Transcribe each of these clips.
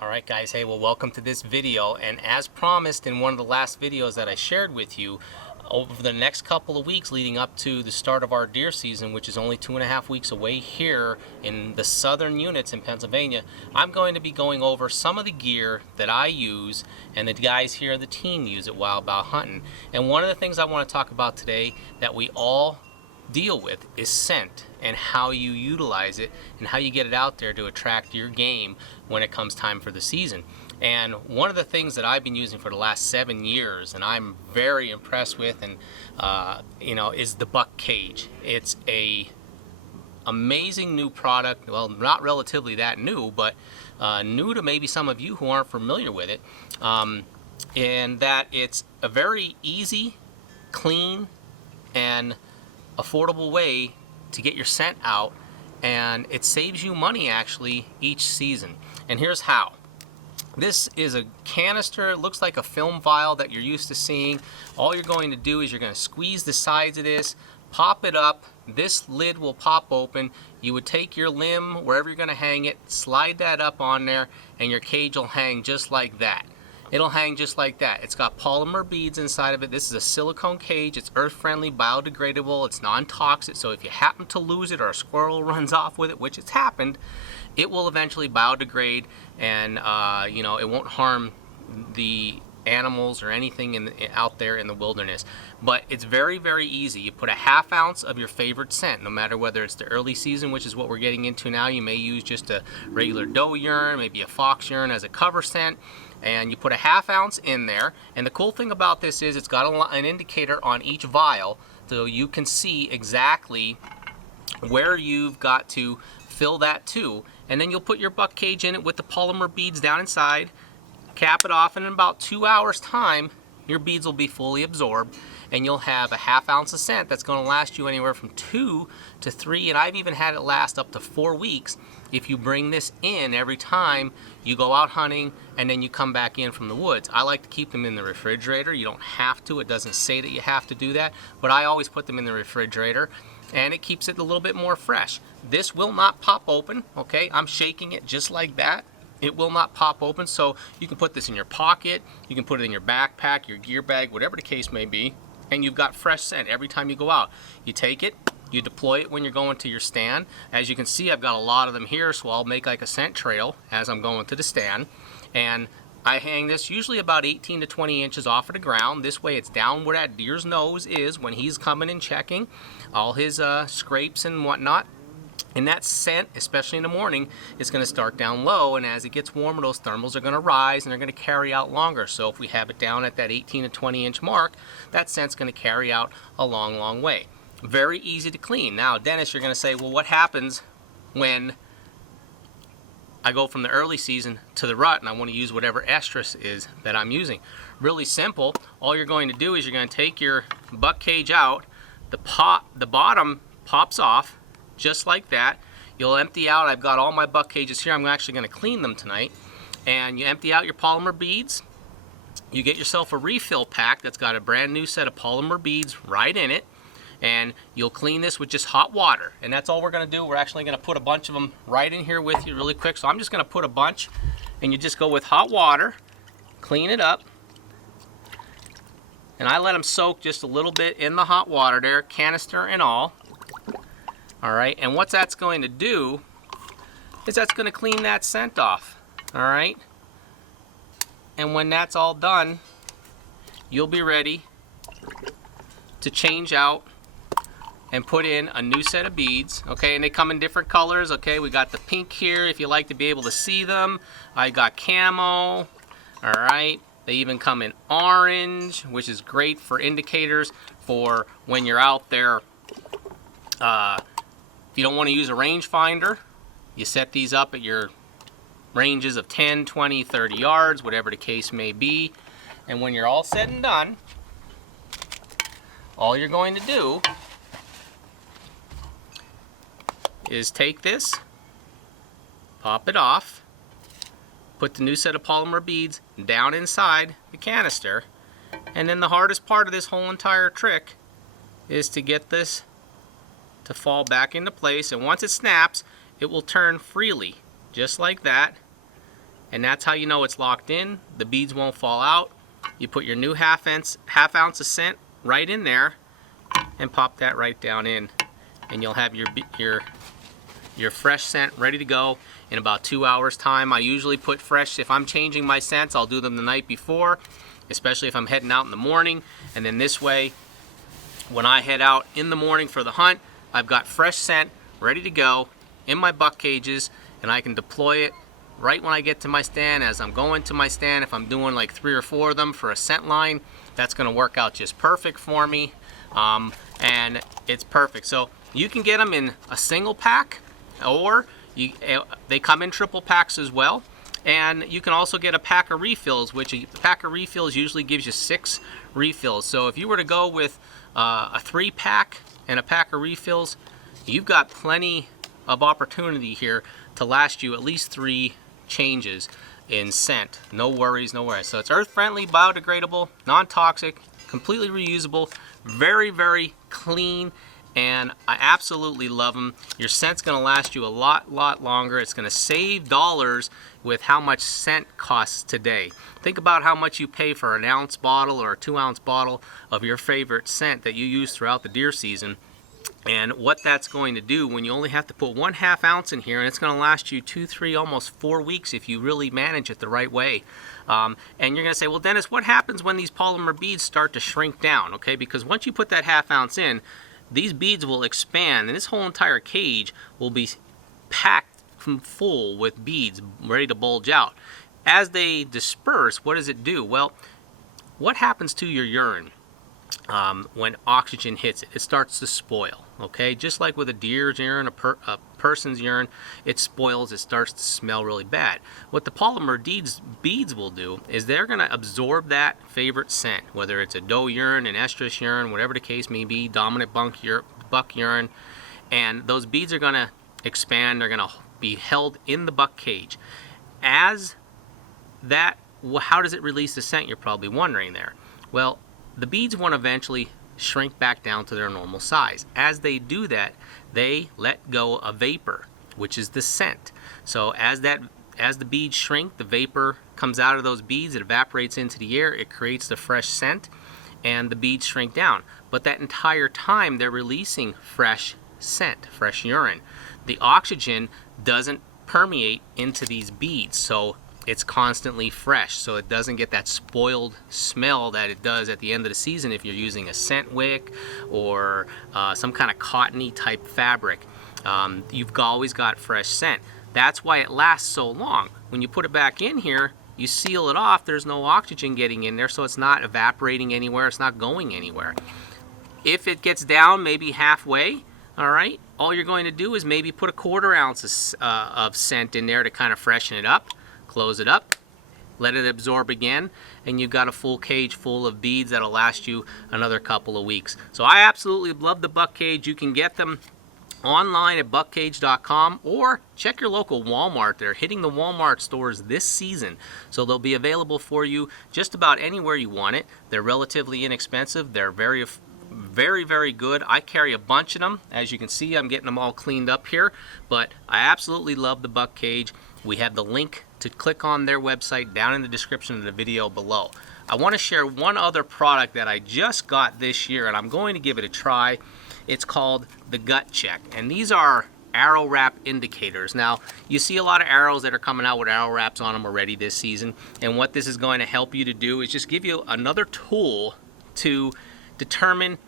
Alright guys, hey, well welcome to this video, and as promised in one of the last videos that I shared with you, over the next couple of weeks leading up to the start of our deer season, which is only 2.5 weeks away here in the southern units in Pennsylvania, I'm going to be going over some of the gear that I use and the guys here on the team use at Bout Huntin. And one of the things I want to talk about today that we all deal with is scent and how you utilize it and how you get it out there to attract your game when it comes time for the season. And one of the things that I've been using for the last 7 years and I'm very impressed with and is the buck cage. It's a amazing new product. Well, not relatively that new, but new to maybe some of you who aren't familiar with it, in that it's a very easy, clean, and affordable way to get your scent out, and it saves you money actually each season. And here's how. This is a canister. It looks like a film vial that you're used to seeing. All you're going to do is you're going to squeeze the sides of this, pop it up, this lid will pop open. You would take your limb wherever you're going to hang it, slide that up on there, and your cage will hang just like that. It'll hang just like that. It's got polymer beads inside of it. This is a silicone cage. It's earth-friendly, biodegradable. It's non-toxic, so if you happen to lose it or a squirrel runs off with it, which it's happened, it will eventually biodegrade, and it won't harm the animals or anything out there in the wilderness. But it's very, very easy. You put a ½ ounce of your favorite scent, no matter whether it's the early season, which is what we're getting into now. You may use just a regular doe urine, maybe a fox urine as a cover scent, and you put a ½ ounce in there. And the cool thing about this is it's got an indicator on each vial, so you can see exactly where you've got to fill that to. And then you'll put your buck cage in it with the polymer beads down inside, cap it off, and in about 2 hours time your beads will be fully absorbed, and you'll have a ½ ounce of scent that's going to last you anywhere from 2 to 3, and I've even had it last up to 4 weeks if you bring this in every time you go out hunting and then you come back in from the woods. I like to keep them in the refrigerator. You don't have to. It doesn't say that you have to do that, but I always put them in the refrigerator, and it keeps it a little bit more fresh. This will not pop open, okay? I'm shaking it just like that. It will not pop open, so you can put this in your pocket, you can put it in your backpack, your gear bag, whatever the case may be, and you've got fresh scent every time you go out. You take it, you deploy it when you're going to your stand. As you can see, I've got a lot of them here, so I'll make like a scent trail as I'm going to the stand. And I hang this usually about 18 to 20 inches off of the ground. This way it's down where that deer's nose is when he's coming and checking all his scrapes and whatnot. And that scent, especially in the morning, is going to start down low, and as it gets warmer, those thermals are going to rise and they're going to carry out longer. So if we have it down at that 18 to 20 inch mark, that scent's going to carry out a long, long way. Very easy to clean. Now, Dennis, you're going to say, well, what happens when I go from the early season to the rut and I want to use whatever estrus is that I'm using? Really simple. All you're going to do is you're going to take your buck cage out, the bottom pops off, just like that. You'll empty out, I've got all my buck cages here, I'm actually going to clean them tonight. And you empty out your polymer beads. You get yourself a refill pack that's got a brand new set of polymer beads right in it. And you'll clean this with just hot water. And that's all we're going to do. We're actually going to put a bunch of them right in here with you really quick. So I'm just going to put a bunch, and you just go with hot water, clean it up. And I let them soak just a little bit in the hot water there, canister and all. All right, and what that's going to do is that's going to clean that scent off. All right, and when that's all done, you'll be ready to change out and put in a new set of beads. Okay, and they come in different colors. Okay, we got the pink here if you like to be able to see them. I got camo. All right, they even come in orange, which is great for indicators for when you're out there. If you don't want to use a rangefinder, you set these up at your ranges of 10, 20, 30 yards, whatever the case may be. And when you're all said and done, all you're going to do is take this, pop it off, put the new set of polymer beads down inside the canister, and then the hardest part of this whole entire trick is to get this to fall back into place, and once it snaps, it will turn freely, just like that, and that's how you know it's locked in. The beads won't fall out. You put your new half ounce of scent right in there and pop that right down in, and you'll have your fresh scent ready to go in about 2 hours time. I usually put fresh, if I'm changing my scents, I'll do them the night before, especially if I'm heading out in the morning. And then this way, when I head out in the morning for the hunt, I've got fresh scent ready to go in my buck cages, and I can deploy it right when I get to my stand. As I'm going to my stand, if I'm doing like 3 or 4 of them for a scent line, that's going to work out just perfect for me, and it's perfect. So you can get them in a single pack, or they come in triple packs as well. And you can also get a pack of refills, which a pack of refills usually gives you 6 refills. So if you were to go with a 3-pack and a pack of refills, you've got plenty of opportunity here to last you at least 3 changes in scent. No worries, no worries. So it's earth-friendly, biodegradable, non-toxic, completely reusable, very, very clean, and I absolutely love them. Your scent's going to last you a lot longer. It's going to save dollars with how much scent costs today. Think about how much you pay for an ounce bottle or a 2-ounce bottle of your favorite scent that you use throughout the deer season, and what that's going to do when you only have to put 1/2 ounce in here, and it's going to last you 2, 3, almost 4 weeks if you really manage it the right way. And you're going to say, well, Dennis, what happens when these polymer beads start to shrink down? Okay, because once you put that 1/2 ounce in, these beads will expand, and this whole entire cage will be packed full with beads ready to bulge out. As they disperse, what does it do? Well, what happens to your urine when oxygen hits it? It starts to spoil, okay? Just like with a deer's urine, a person's urine, it spoils, it starts to smell really bad. What the polymer beads will do is they're going to absorb that favorite scent, whether it's a doe urine, an estrus urine, whatever the case may be, dominant buck urine, and those beads are going to expand, they're going to be held in the buck cage. As that, how does it release the scent, you're probably wondering there. Well, the beads want to eventually shrink back down to their normal size. As they do that, they let go of vapor, which is the scent. So as the beads shrink, the vapor comes out of those beads, it evaporates into the air, it creates the fresh scent, and the beads shrink down. But that entire time, they're releasing fresh scent, fresh urine. The oxygen doesn't permeate into these beads, so it's constantly fresh, so it doesn't get that spoiled smell that it does at the end of the season if you're using a scent wick or some kind of cottony type fabric. You've always got fresh scent. That's why it lasts so long. When you put it back in here, you seal it off, there's no oxygen getting in there, so it's not evaporating anywhere, it's not going anywhere. If it gets down maybe halfway, all right, all you're going to do is maybe put a 1/4 ounce of scent in there to kind of freshen it up. Close it up, let it absorb again, and you've got a full cage full of beads that'll last you another couple of weeks. So I absolutely love the buck cage. You can get them online at buckcage.com or check your local Walmart. They're hitting the Walmart stores this season, so they'll be available for you just about anywhere you want it. They're relatively inexpensive. They're very, very good. I carry a bunch of them. As you can see, I'm getting them all cleaned up here, but I absolutely love the buck cage. We have the link to click on their website down in the description of the video below. I want to share one other product that I just got this year, and I'm going to give it a try. It's called the Gut Check, and these are arrow wrap indicators. Now, you see a lot of arrows that are coming out with arrow wraps on them already this season, and what this is going to help you to do is just give you another tool to determine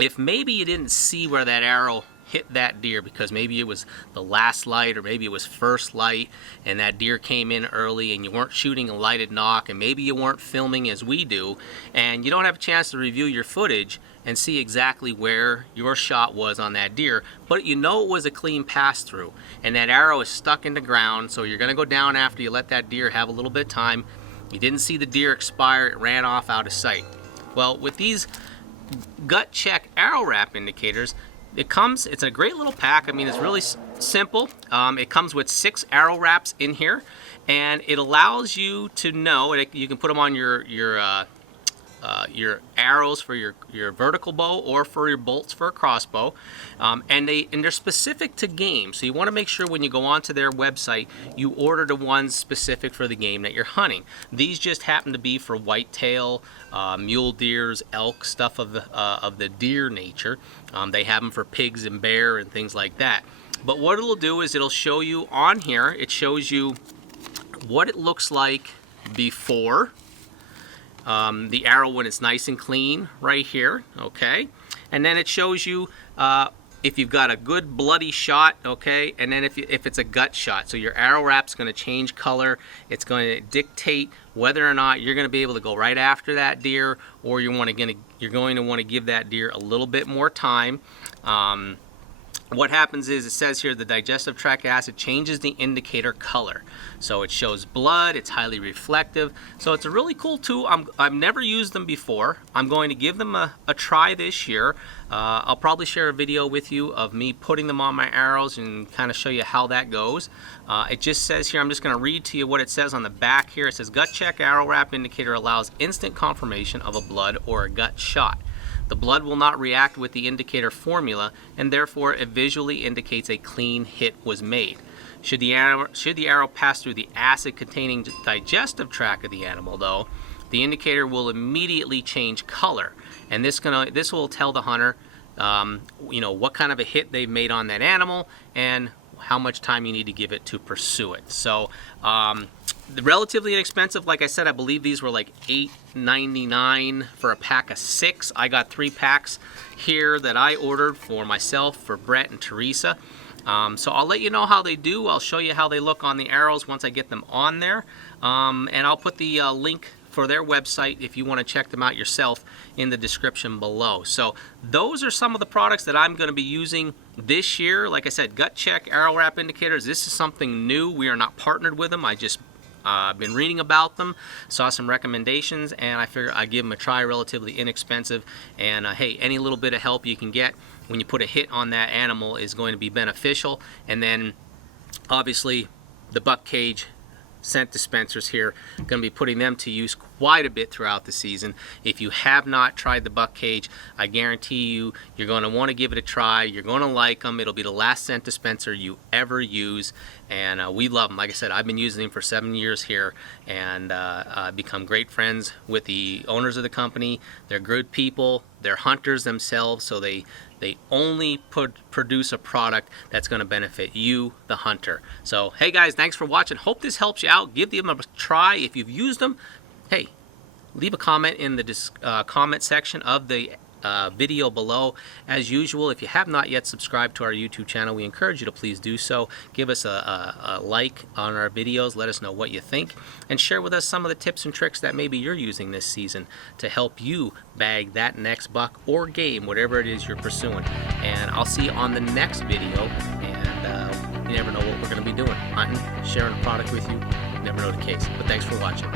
if maybe you didn't see where that arrow hit that deer because maybe it was the last light or maybe it was first light and that deer came in early and you weren't shooting a lighted knock, and maybe you weren't filming as we do and you don't have a chance to review your footage and see exactly where your shot was on that deer, but you know it was a clean pass through and that arrow is stuck in the ground, so you're going to go down after you let that deer have a little bit of time. You didn't see the deer expire, it ran off out of sight. Well, with these Gut Check arrow wrap indicators, it's a great little pack. I mean, it's really simple. It comes with 6 arrow wraps in here, and it allows you to know, you can put them on your your arrows for your vertical bow or for your bolts for a crossbow, and they're specific to game. So you want to make sure when you go onto their website you order the ones specific for the game that you're hunting. These just happen to be for whitetail, mule deers, elk, stuff of the deer nature. They have them for pigs and bear and things like that. But what it'll do is it'll show you on here, it shows you what it looks like before the arrow when it's nice and clean right here, okay? And then it shows you if you've got a good bloody shot, okay? And then if it's a gut shot. So your arrow wrap's going to change color. It's going to dictate whether or not you're going to be able to go right after that deer, or you're going to want to give that deer a little bit more time. What happens is, it says here, the digestive tract acid changes the indicator color. So it shows blood, it's highly reflective. So it's a really cool tool. I've never used them before. I'm going to give them a try this year. I'll probably share a video with you of me putting them on my arrows and kind of show you how that goes. It just says here, I'm just going to read to you what it says on the back here. It says, gut check arrow wrap indicator allows instant confirmation of a blood or a gut shot. The blood will not react with the indicator formula, and therefore it visually indicates a clean hit was made. Should the arrow pass through the acid-containing digestive tract of the animal, though, the indicator will immediately change color, and this will tell the hunter, what kind of a hit they've made on that animal and how much time you need to give it to pursue it. So, relatively inexpensive. Like I said, I believe these were like $8.99 for a pack of 6. I got 3 packs here that I ordered for myself, for Brett and Teresa. So I'll let you know how they do. I'll show you how they look on the arrows once I get them on there. And I'll put the link for their website if you want to check them out yourself in the description below. So those are some of the products that I'm going to be using this year. Like I said, gut check arrow wrap indicators. This is something new. We are not partnered with them. I just been reading about them, saw some recommendations, and I figured I'd give them a try. Relatively inexpensive, and hey, any little bit of help you can get when you put a hit on that animal is going to be beneficial. And then obviously the buck cage scent dispensers here, going to be putting them to use quite a bit throughout the season. If you have not tried the buck cage, I guarantee you, you're going to want to give it a try. You're going to like them. It'll be the last scent dispenser you ever use, and we love them. Like I said, I've been using them for 7 years here, and become great friends with the owners of the company. They're good people. They're hunters themselves, so they only produce a product that's going to benefit you, the hunter. So, hey guys, thanks for watching. Hope this helps you out. Give them a try. If you've used them, hey, leave a comment in the comment section of the video below. As usual, if you have not yet subscribed to our YouTube channel, we encourage you to please do so. Give us a like on our videos. Let us know what you think, and share with us some of the tips and tricks that maybe you're using this season to help you bag that next buck or game, whatever it is you're pursuing. And I'll see you on the next video. And you never know what we're going to be doing. Hunting, sharing a product with you. You never know the case. But thanks for watching.